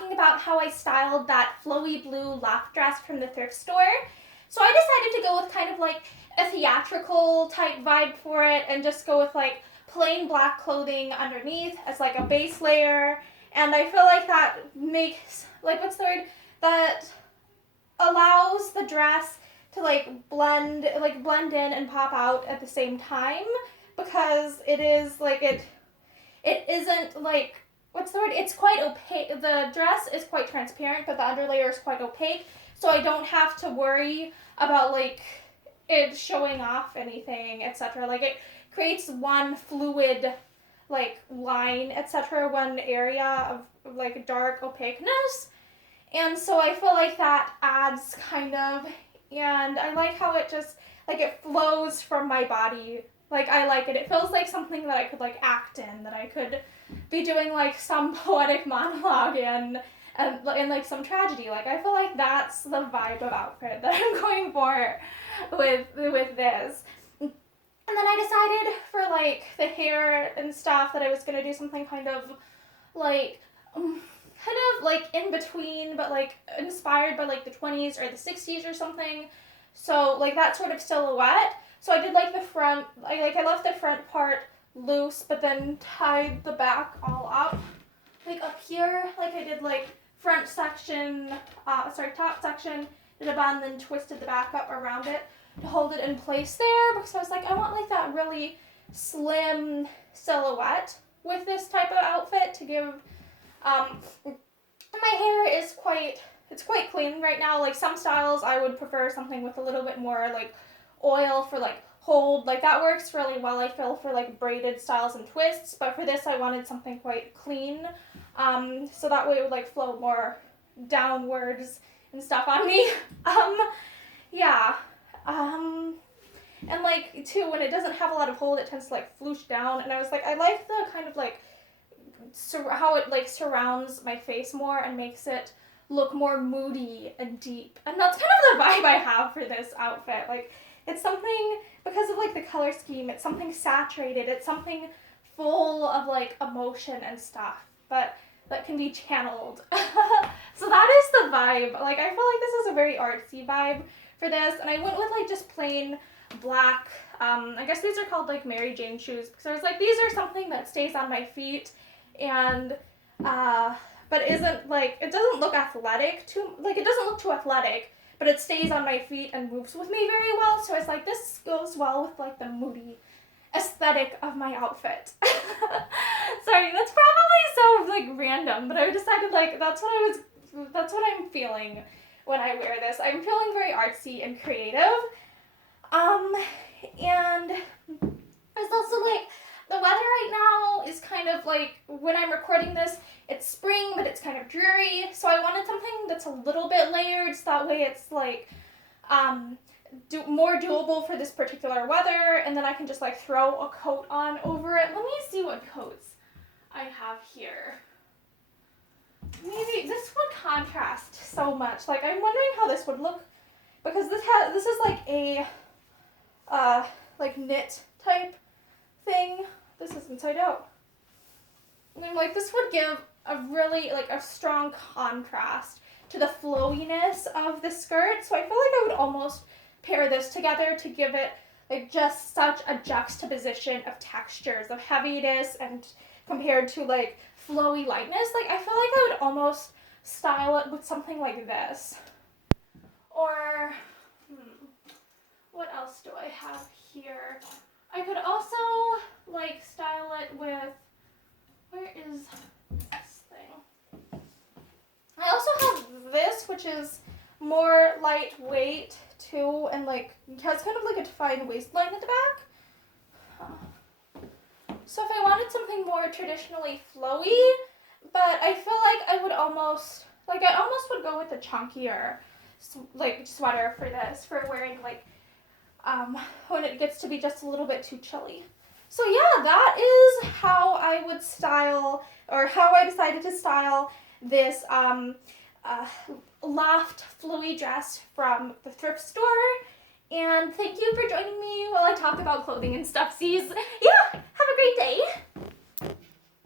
talking about how I styled that flowy blue loft dress from the thrift store. So I decided to go with kind of like a theatrical type vibe for it and just go with like plain black clothing underneath as like a base layer. And I feel like that makes, like, what's the word? That allows the dress to like blend in and pop out at the same time, because it is like it isn't like, what's the word? It's quite opaque. The dress is quite transparent, but the underlayer is quite opaque. So I don't have to worry about like it showing off anything, etc. Like it creates one fluid like line, etc. One area of like dark opaqueness. And so I feel like that adds kind of, and I like how it just like it flows from my body. Like I like it. It feels like something that I could like act in, that I could be doing like some poetic monologue in like some tragedy. Like I feel like that's the vibe of outfit that I'm going for with this. And then I decided for like the hair and stuff that I was gonna do something kind of like in between, but like inspired by like the 20s or the 60s or something. So like that sort of silhouette. So I did like the front, I left the front part loose, but then tied the back all up. Like up here, like I did like top section, did a bun, then twisted the back up around it to hold it in place there, because I was like, I want like that really slim silhouette with this type of outfit to give, my hair is quite clean right now. Like some styles I would prefer something with a little bit more like oil for like hold, like that works really well I feel for like braided styles and twists, but for this I wanted something quite clean, so that way it would like flow more downwards and stuff on me. And like too, when it doesn't have a lot of hold, it tends to like floosh down, and I was like, I like the kind of like how it like surrounds my face more and makes it look more moody and deep, and that's kind of the vibe I have for this outfit. Like it's something, because of like the color scheme, it's something saturated, it's something full of like emotion and stuff, but that can be channeled. So that is the vibe. Like I feel like this is a very artsy vibe for this, and I went with like just plain black, I guess these are called like Mary Jane shoes, because I was like, these are something that stays on my feet and but isn't like, it doesn't look athletic too, like it doesn't look too athletic, but it stays on my feet and moves with me very well. So it's like, this goes well with like the moody aesthetic of my outfit. Sorry, that's probably so like random, but I decided like that's what I'm feeling when I wear this. I'm feeling very artsy and creative. And it's also like, the weather right now is kind of like, when I'm recording this, it's spring, but it's kind of dreary. So I wanted something that's a little bit layered, so that way it's like more doable for this particular weather. And then I can just like throw a coat on over it. Let me see what coats I have here. Maybe this would contrast so much. Like I'm wondering how this would look, because this is like a like knit type thing. This is inside out. And I'm like, this would give a really like a strong contrast to the flowiness of the skirt. So I feel like I would almost pair this together to give it like just such a juxtaposition of textures, of heaviness, and compared to like flowy lightness. Like I feel like I would almost style it with something like this. Or what else do I have here? I could also like style it with, where is this thing? I also have this, which is more lightweight too, and like has kind of like a defined waistline at the back. So if I wanted something more traditionally flowy, but I feel like I almost would go with a chunkier like sweater for this, for wearing like when it gets to be just a little bit too chilly. So yeah, that is how I would style, or how I decided to style this loft flowy dress from the thrift store. And thank you for joining me while I talk about clothing and stuffsies. Yeah, have a great day.